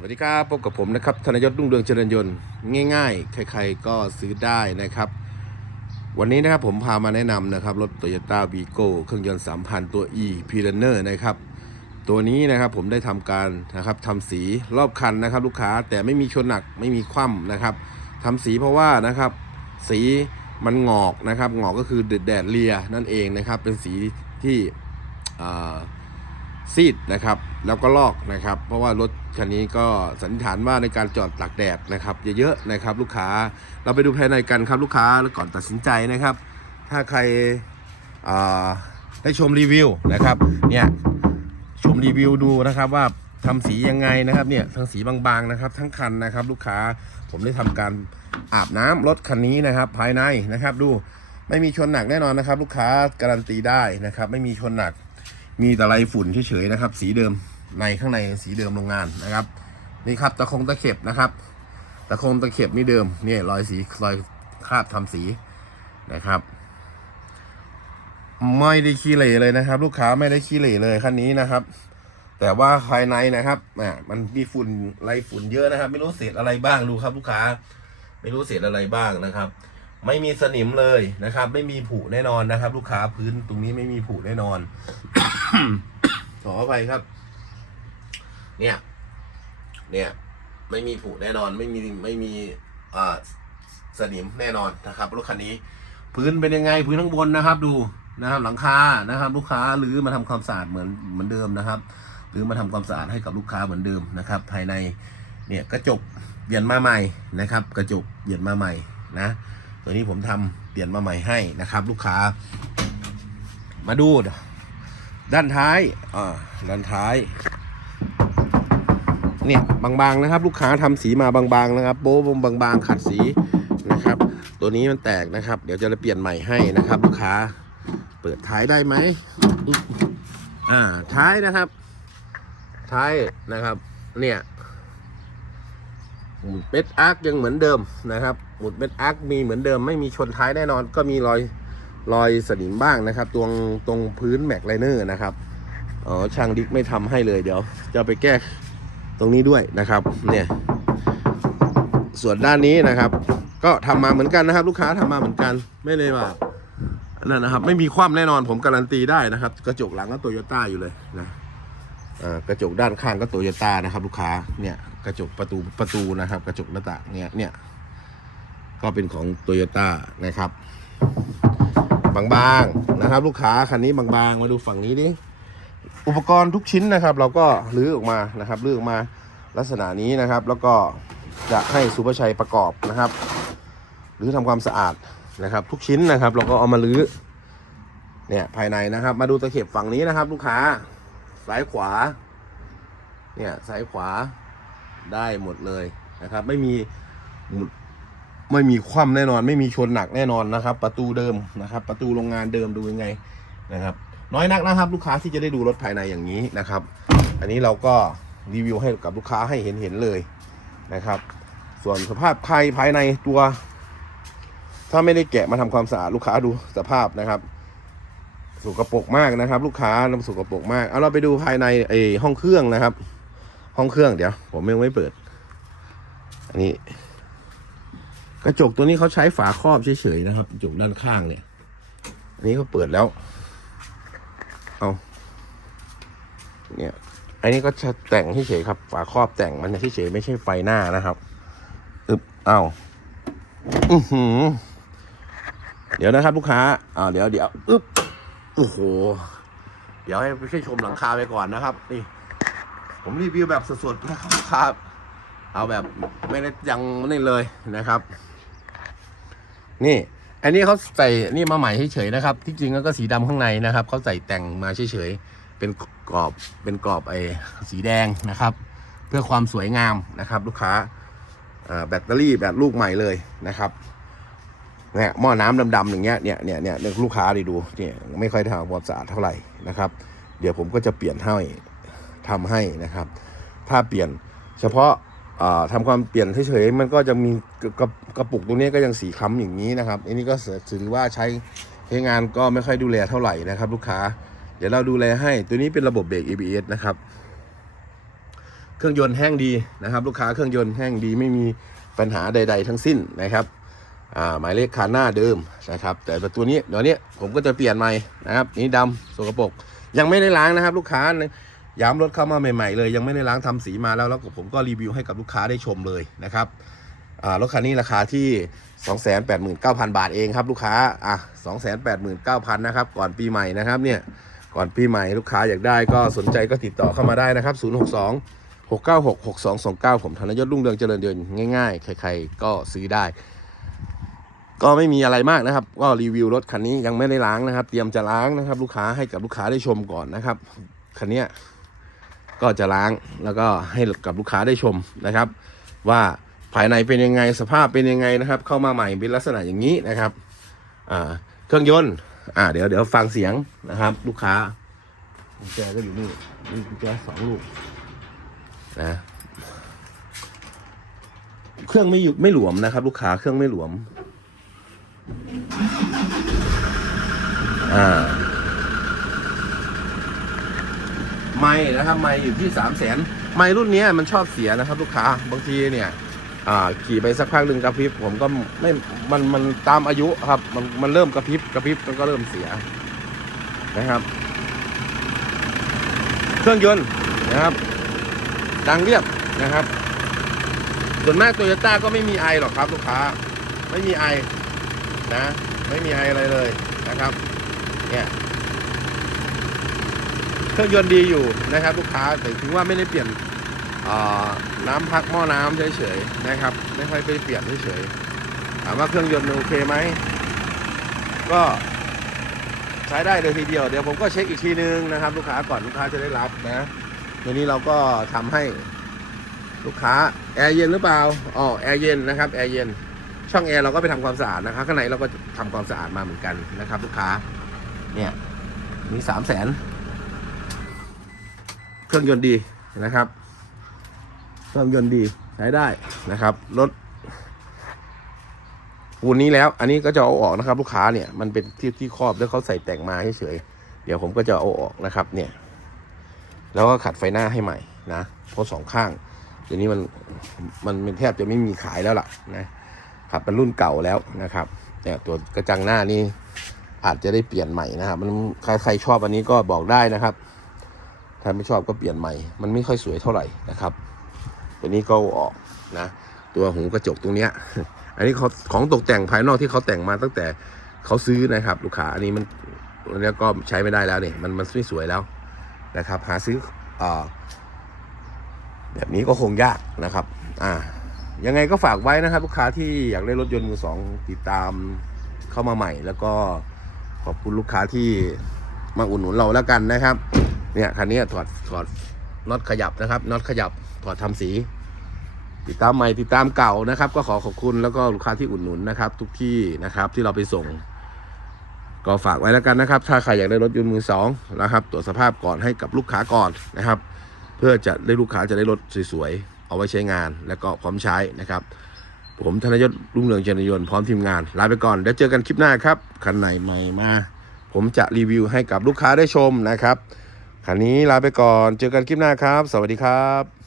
สวัสดีครับพบกับผมนะครับธนยศรุ่งเรืองเจริญยนต์ง่าย ๆ ใครๆก็ซื้อได้นะครับ วันนี้นะครับผมพามาแนะนำนะครับรถ Toyota v i g o เครื่องยนต์ 3,000 ตัว E pruner นะครับ ตัวนี้นะครับผมได้ทำการนะครับทำสีรอบคันนะครับ ลูกค้าแต่ไม่มีชนหนักไม่มีคว่ำนะครับทำสีเพราะว่านะครับ สีมันงอกนะครับ งอกก็คือแดดแดดเลียนั่นเองนะครับ เป็นสีที่อ่า ซีดนะครับ แล้วก็ลอกนะครับ เพราะว่ารถคันนี้ก็สันนิษฐานว่าในการจอดตากแดดนะครับเยอะๆนะครับ ลูกค้าเราไปดูภายในกันครับลูกค้าแล้วก่อนตัดสินใจนะครับ ถ้าใครได้ชมรีวิวนะครับเนี่ยชมรีวิวดูนะครับว่าทำสียังไงนะครับเนี่ยทั้งสีบางๆนะครับ ทั้งคันนะครับ ลูกค้าผมได้ทำการอาบน้ำรถคันนี้นะครับ ภายในนะครับ ดูไม่มีชนหนักแน่นอนนะครับ ลูกค้าการันตีได้นะครับ ไม่มีชนหนัก มีแต่ไรฝุ่นเฉยๆนะครับ สีเดิมในข้างในสีเดิมโรงงานนะครับ นี่ครับตะคงตะเข็บนะครับตะคงตะเข็บนี่เดิมนี่รอยสีรอยคราบทำสีนะครับไม่ได้ขี้เหร่เลยนะครับ ลูกค้าไม่ได้ขี้เหร่เลยคันนี้นะครับ แต่ว่าภายในนะครับอะมันมีฝุ่นไรฝุ่นเยอะนะครับ ไม่รู้เศษอะไรบ้างดูครับ ลูกค้า ไม่รู้เศษอะไรบ้างนะครับ ไม่มีสนิมเลยนะครับ ไม่มีผุแน่นอนนะครับ ลูกค้าพื้นตรงนี้ไม่มีผุแน่นอน ขออภัยครับ เนี่ย เนี่ย ไม่มีผุแน่นอน ไม่มีไม่มีอ่าสนิมแน่นอนนะครับรถคันนี้ พื้นเป็นยังไงพื้นข้างบนนะครับ ดูนะครับ หลังคานะครับ ลูกค้าหรือมาทำความสะอาดเหมือนเหมือนเดิมนะครับ หรือมาทำความสะอาดให้กับลูกค้าเหมือนเดิมนะครับ ภายในเนี่ยกระจกเปลี่ยนมาใหม่นะครับ กระจกเปลี่ยนมาใหม่นะ ตัวนี้ผมทำเปลี่ยนมาใหม่ให้นะครับ ลูกค้า มาดู ด้านท้ายอ่าด้านท้าย เนี่ยบางๆนะครับ ลูกค้าทำสีมาบางๆนะครับ โบ๊ะบางๆขัดสีนะครับ ตัวนี้มันแตกนะครับ เดี๋ยวจะเปลี่ยนใหม่ให้นะครับ ลูกค้าเปิดท้ายได้ไหมอ่าท้ายนะครับ ท้ายนะครับ เนี่ย หมุดเม็ดอาร์คยังเหมือนเดิมนะครับ หมุดเม็ดอาร์คมีเหมือนเดิมไม่มีชนท้ายแน่นอน ก็มีรอยรอยสนิมบ้างนะครับ ตรงตรงพื้นแม็กไลเนอร์นะครับอ๋อช่างดิกไม่ทำให้เลยเดี๋ยว จะไปแก้ตรงนี้ด้วยนะครับ เนี่ย ส่วนด้านนี้นะครับ ก็ทำมาเหมือนกันนะครับ ลูกค้าทำมาเหมือนกันไม่เลยว่านั่นนะครับ ไม่มีคว่ำแน่นอนผมการันตีได้นะครับ กระจกหลังก็โตโยต้าอยู่เลยนะกระจกด้านข้างก็โตโยต้านะครับ ลูกค้าเนี่ย กระจกประตูประตูนะครับ กระจกหน้าต่างเนี่ยเนี่ยก็เป็นของโตโยต้านะครับ บางๆนะครับ ลูกค้าคันนี้บางๆ มาดูฝั่งนี้ดิอุปกรณ์ทุกชิ้นนะครับ เราก็รื้อออกมานะครับรื้อออกมาลักษณะนี้นะครับ แล้วก็จะให้สุภชัยประกอบนะครับ หรือทำความสะอาดนะครับ ทุกชิ้นนะครับ เราก็เอามารื้อเนี่ยภายในนะครับ มาดูตะเข็บฝั่งนี้นะครับ ลูกค้าซ้ายขวา เนี่ยซ้ายขวา ได้หมดเลยนะครับ ไม่มีไม่มีคว่ำแน่นอน ไม่มีชนหนักแน่นอนนะครับ ประตูเดิมนะครับ ประตูโรงงานเดิมดูยังไงนะครับ น้อยนักนะครับ ลูกค้าที่จะได้ดูรถภายในอย่างนี้นะครับ อันนี้เราก็รีวิวให้กับลูกค้าให้เห็นเห็นเลยนะครับ ส่วนสภาพภายภายในตัว ถ้าไม่ได้แกะมาทำความสะอาดลูกค้าดูสภาพนะครับสกปรกมากนะครับ ลูกค้าน้ำสกปรกมากเอาเราไปดูภายในไอห้องเครื่องนะครับ ห้องเครื่องเดี๋ยว ผมยังไม่เปิด อันนี้ กระจกตัวนี้เขาใช้ฝาครอบเฉยๆนะครับกระจกด้านข้างเนี่ย อันนี้เขาเปิดแล้ว เอาเนี่ย อันนี้ก็จะแต่งเฉยๆครับ ฝาครอบแต่งมันเฉยๆไม่ใช่ไฟหน้านะครับอึบเอาอือหือเดี๋ยวนะครับลูกค้าอ่าเดี๋ยวเดี๋ยวอึบโอ้โห เดี๋ยวให้ไปชมหลังคาไปก่อนนะครับ นี่ ผมรีวิวแบบสดๆนะครับลูกค้าเอาแบบไม่ได้ยังนี่เลยนะครับ นี่ อันนี้เขาใส่นี่มาใหม่เฉยๆนะครับ ที่จริงแล้วก็สีดำข้างในนะครับเขาใส่แต่งมาเฉยๆเป็นกรอบเป็นกรอบไอ้สีแดงนะครับ เพื่อความสวยงามนะครับ ลูกค้าแบตเตอรี่แบบลูกใหม่เลยนะครับเนี่ยหม้อน้ำดำๆอย่างเงี้ยเนี่ยเนี่ยเนี่ยเนี่ยลูกค้าดีดูเนี่ยไม่ค่อยทำความสะอาดเท่าไหร่นะครับ เดี๋ยวผมก็จะเปลี่ยนให้ ทำให้นะครับ ถ้าเปลี่ยนเฉพาะอ่าทำความเปลี่ยนเฉยๆมันก็จะมีกระกระปุกตรงนี้ก็ยังสีคล้ำอย่างนี้นะครับ อันนี้ก็ถือว่าใช้ใช้งานก็ไม่ค่อยดูแลเท่าไหร่นะครับ ลูกค้า เดี๋ยวเราดูแลให้ตัวนี้เป็นระบบเบรก ABS นะครับ เครื่องยนต์แห้งดีนะครับ ลูกค้าเครื่องยนต์แห้งดีไม่มีปัญหาใด ๆ ทั้งสิ้นนะครับหมายเลขคันหน้าเดิมนะครับ แต่ตัวนี้เดี๋ยวนี้ผมก็จะเปลี่ยนใหม่นะครับ นี่ดำสกปรกยังไม่ได้ล้างนะครับ ลูกค้า ย้ำรถเข้ามาใหม่ ๆ เลย ยังไม่ได้ล้างทำสีมาแล้วแล้วผมก็รีวิวให้กับลูกค้าได้ชมเลยนะครับรถคันนี้ราคาที่ 289,000 บาทเองครับลูกค้าอะ289,000นะครับก่อนปีใหม่นะครับเนี่ยก่อนปีใหม่ลูกค้าอยากได้ก็สนใจก็ติดต่อเข้ามาได้นะครับ 062 696 6229 ผมธนยศรุ่งเรืองเจริญเดินง่ายๆ ใครๆก็ซื้อได้ ก็ไม่มีอะไรมากนะครับ ก็รีวิวรถคันนี้ยังไม่ได้ล้างนะครับ เตรียมจะล้างนะครับ ลูกค้าให้กับลูกค้าได้ชมก่อนนะครับคันเนี้ย ก็จะล้างแล้วก็ให้กับลูกค้าได้ชมนะครับ ว่าภายในเป็นยังไงสภาพเป็นยังไงนะครับ เข้ามาใหม่เป็นลักษณะอย่างนี้นะครับเครื่องยนต์อ่าเดี๋ยวเดี๋ยวฟังเสียงนะครับ ลูกค้ากุญแจก็อยู่นี่นี่กุญแจสองลูกนะเครื่องไม่อยู่ไม่หลวมนะครับ ลูกค้าเครื่องไม่หลวม อ่า ไม่นะครับไม่อยู่ที่สามแสนไม่รุ่นนี้มันชอบเสียนะครับ ลูกค้าบางทีเนี่ยขี่ไปสักพักหนึ่งกระพริบผมก็ไม่มันมันตามอายุครับ มันมันเริ่มกระพริบกระพริบมันก็เริ่มเสียนะครับ เครื่องยนต์นะครับดังเรียบนะครับ ส่วนมากโตโยต้าก็ไม่มีไอหรอกครับ ลูกค้า ไม่มีไอนะ ไม่มีไออะไรเลยนะครับ เนี่ย เครื่องยนต์ดีอยู่นะครับ ลูกค้าแต่ถึงว่าไม่ได้เปลี่ยนน้ำพักหม้อน้ำเฉยๆนะครับ ไม่ค่อยไปเปลี่ยนเฉยๆถามว่าเครื่องยนต์โอเคไหมก็ใช้ได้เลยทีเดียวเดี๋ยวผมก็เช็คอีกทีนึงนะครับ ลูกค้าก่อนลูกค้าจะได้รับนะตัวนี้เราก็ทำให้ลูกค้าแอร์เย็นหรือเปล่าอ๋อแอร์เย็นนะครับแอร์เย็นช่องแอร์เราก็ไปทำความสะอาดนะครับข้างในเราก็ทำความสะอาดมาเหมือนกันนะครับ ลูกค้าเนี่ยมีสามแสน เครื่องยนต์ดีนะครับ เครื่องยนต์ดีใช้ได้นะครับ รถปูนนี้แล้ว อันนี้ก็จะเอาออกนะครับ ลูกค้าเนี่ยมันเป็นที่ที่ครอบแล้วเขาใส่แต่งมาเฉยเดี๋ยวผมก็จะเอาออกนะครับ เนี่ย แล้วก็ขัดไฟหน้าให้ใหม่นะเพราะสองข้างเดี๋ยวนี้มันมันมันแทบจะไม่มีขายแล้วล่ะนะขับเป็นรุ่นเก่าแล้วนะครับเนี่ยตัวกระจังหน้านี่อาจจะได้เปลี่ยนใหม่นะครับ มันใครใครชอบอันนี้ก็บอกได้นะครับ ถ้าไม่ชอบก็เปลี่ยนใหม่ มันไม่ค่อยสวยเท่าไหร่นะครับ ตัวนี้ก็ออกนะ ตัวหูกระจกตรงเนี้ย อันนี้เขาของตกแต่งภายนอกที่เขาแต่งมาตั้งแต่เขาซื้อนะครับ ลูกค้า อันนี้มันอันนี้ก็ใช้ไม่ได้แล้วเนี่ยมันมันไม่สวยแล้วนะครับ หาซื้ออาแบบนี้ก็คงยากนะครับ อ่า ยังไงก็ฝากไว้นะครับ ลูกค้าที่อยากได้รถยนต์มือสองติดตามเข้ามาใหม่ แล้วก็ขอบคุณลูกค้าที่มาอุดหนุนเราแล้วกันนะครับ เนี่ยคันนี้ถอดถอดน็อตขยับนะครับน็อตขยับถอดทำสี ติดตามใหม่ติดตามเก่านะครับ ก็ขอขอบคุณแล้วก็ลูกค้าที่อุดหนุนนะครับ ทุกที่นะครับที่เราไปส่ง ก็ฝากไว้แล้วกันนะครับ ถ้าใครอยากได้รถยนต์มือสองนะครับ ตรวจสภาพก่อนให้กับลูกค้าก่อนนะครับ เพื่อจะได้ลูกค้าจะได้รถสวยๆเอาไว้ใช้งาน แล้วก็พร้อมใช้นะครับ ผมธนยศรุ่งเรืองเจริญยนต์พร้อมทีมงานลาไปก่อนเดี๋ยวเจอกันคลิปหน้าครับคันไหนใหม่มาผมจะรีวิวให้กับลูกค้าได้ชมนะครับ คันนี้ลาไปก่อน เจอกันคลิปหน้าครับ สวัสดีครับ